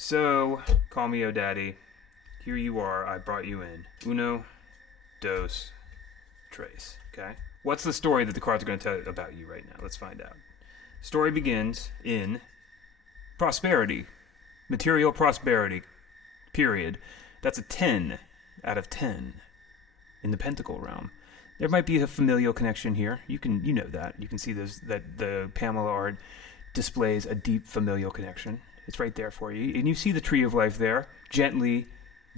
So, call me Daddy. Here you are. I brought you in. Uno, dos, tres. Okay? What's the story that the cards are going to tell you about you right now? Let's find out. Story begins in prosperity. Material prosperity. Period. That's a 10 out of 10 in the pentacle realm. There might be a familial connection here. You know that. You can see that the Pamela art displays a deep familial connection. It's right there for you. And you see the tree of life there, gently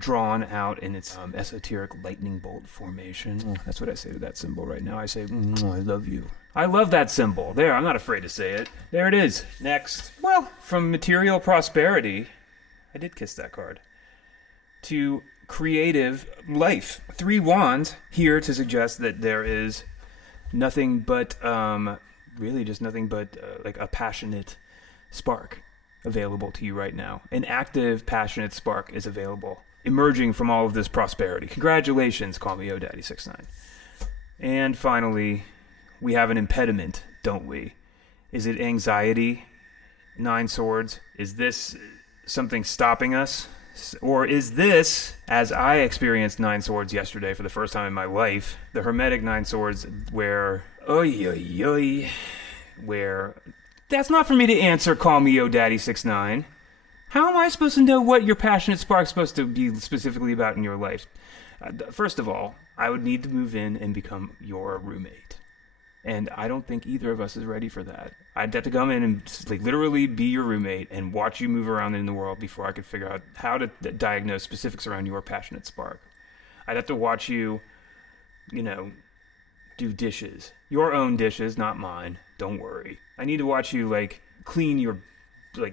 drawn out in its esoteric lightning bolt formation. Oh, that's what I say to that symbol right now. I say, I love you. I love that symbol. There, I'm not afraid to say it. There it is. Next. Well, from material prosperity, I did kiss that card, to creative life. 3 wands here to suggest that there is nothing but, really just nothing but like a passionate spark available to you right now. An active, passionate spark is available, emerging from all of this prosperity. Congratulations, call me Daddy69. And finally, we have an impediment, don't we? Is it anxiety? 9 swords. Is this something stopping us? Or is this, as I experienced 9 swords yesterday for the first time in my life, the Hermetic 9 swords where, where, that's not for me to answer, call me Daddy69. How am I supposed to know what your passionate spark is supposed to be specifically about in your life? First of all, I would need to move in and become your roommate. And I don't think either of us is ready for that. I'd have to come in and just, like, literally be your roommate and watch you move around in the world before I could figure out how to diagnose specifics around your passionate spark. I'd have to watch you, do dishes. Your own dishes, not mine. Don't worry. I need to watch you, clean your,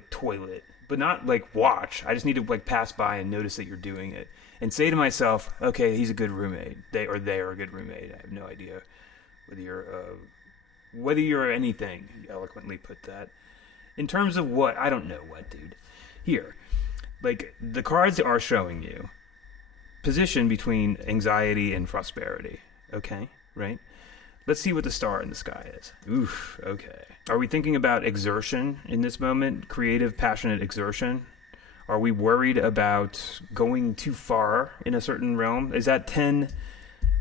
toilet. But not, watch. I just need to, pass by and notice that you're doing it. And say to myself, okay, he's a good roommate. They are a good roommate. I have no idea whether you're anything. You eloquently put that. In terms of what? I don't know what, dude. Here. The cards are showing you position between anxiety and prosperity. Okay? Right? Let's see what the star in the sky is. Oof, okay. Are we thinking about exertion in this moment? Creative, passionate exertion? Are we worried about going too far in a certain realm? Is that 10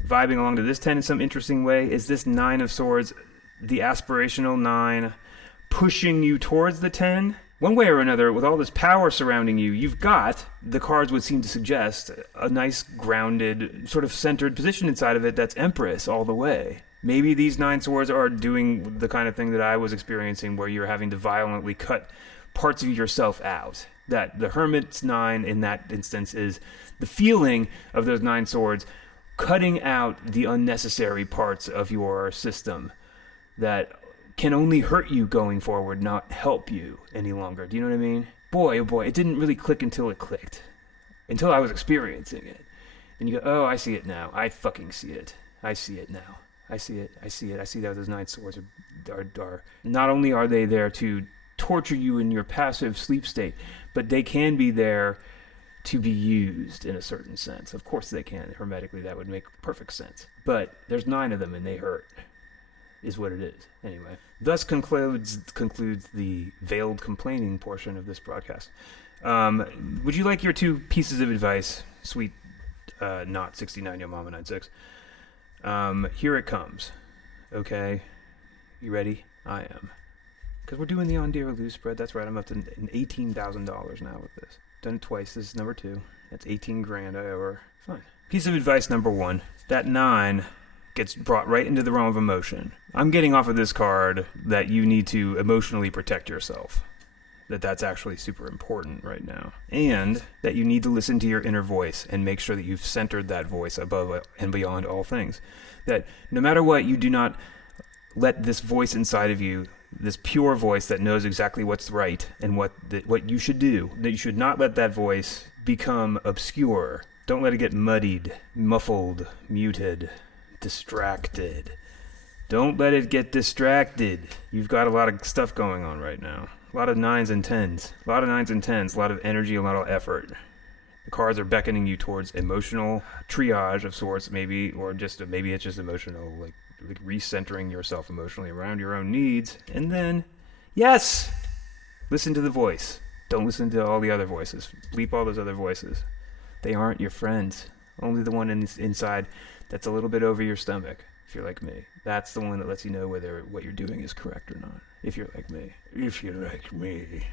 vibing along to this 10 in some interesting way? Is this 9 of swords, the aspirational 9, pushing you towards the 10? One way or another, with all this power surrounding you, you've got, the cards would seem to suggest, a nice grounded, sort of centered position inside of it that's Empress all the way. Maybe these 9 swords are doing the kind of thing that I was experiencing where you're having to violently cut parts of yourself out. That the Hermit's 9 in that instance is the feeling of those 9 swords cutting out the unnecessary parts of your system that can only hurt you going forward, not help you any longer. Do you know what I mean? Boy, oh boy, it didn't really click until it clicked. Until I was experiencing it. And you go, oh, I see it now. I fucking see it. I see it now. I see it. I see that those 9 swords are not only are they there to torture you in your passive sleep state, but they can be there to be used in a certain sense. Of course they can. Hermetically, that would make perfect sense. But there's 9 of them and they hurt, is what it is. Anyway, thus concludes the veiled complaining portion of this broadcast. Would you like your 2 pieces of advice, sweet not 69 Yo Mama 96? Here it comes. Okay, you ready? I am. Because we're doing the Indira Luz spread. That's right. I'm up to $18,000 now with this. Done it twice. This is number 2. That's 18 grand I owe her. Fine. Piece of advice number 1. That 9 gets brought right into the realm of emotion. I'm getting off of this card that you need to emotionally protect yourself. That's actually super important right now. And that you need to listen to your inner voice and make sure that you've centered that voice above and beyond all things. That no matter what, you do not let this voice inside of you, this pure voice that knows exactly what's right and what you should do, that you should not let that voice become obscure. Don't let it get muddied, muffled, muted, distracted. Don't let it get distracted. You've got a lot of stuff going on right now. A lot of 9s and 10s. A lot of 9s and 10s. A lot of energy, a lot of effort. The cards are beckoning you towards emotional triage of sorts, maybe, or maybe it's just emotional, like recentering yourself emotionally around your own needs. And then, yes, listen to the voice. Don't listen to all the other voices. Bleep all those other voices. They aren't your friends. Only the one inside that's a little bit over your stomach, if you're like me. That's the one that lets you know whether what you're doing is correct or not, if you're like me. If you're like me.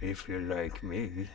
If you're like me.